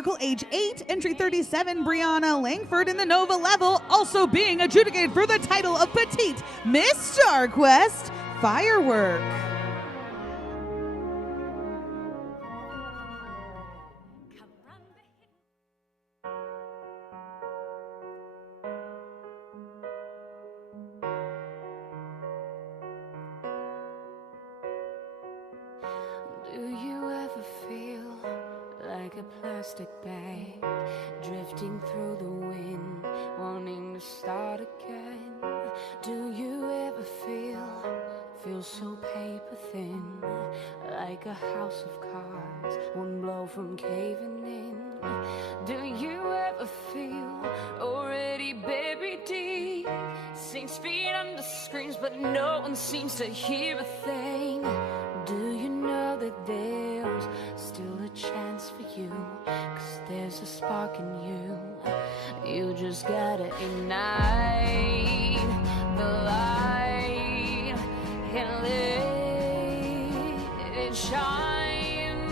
vertical age 8, entry 37, Dancer-Breanna Langford in the Nova level, also being adjudicated for the title of Petite Miss Star Quest, Firework. Do you ever feel like a plastic bag drifting through the wind, wanting to start again? Do you ever feel so paper thin, like a house of cards, one blow from caving in? Do you ever feel already buried deep, 6 feet under screams, but no one seems to hear a thing? Do you know that there's still a chance for you, 'cause there's a spark in you? You just gotta ignite the light and let it shine.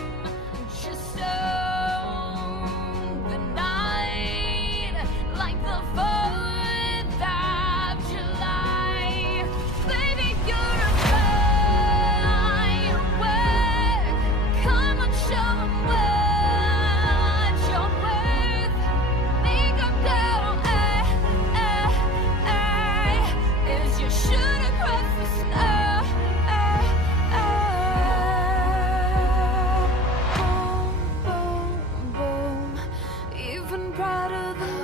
Just own the night like the 4th of July. Baby, you're a firework. Come on, show 'em what you're worth. Make 'em go, as you shoot across the snow. Boom, boom, boom. Even brighter than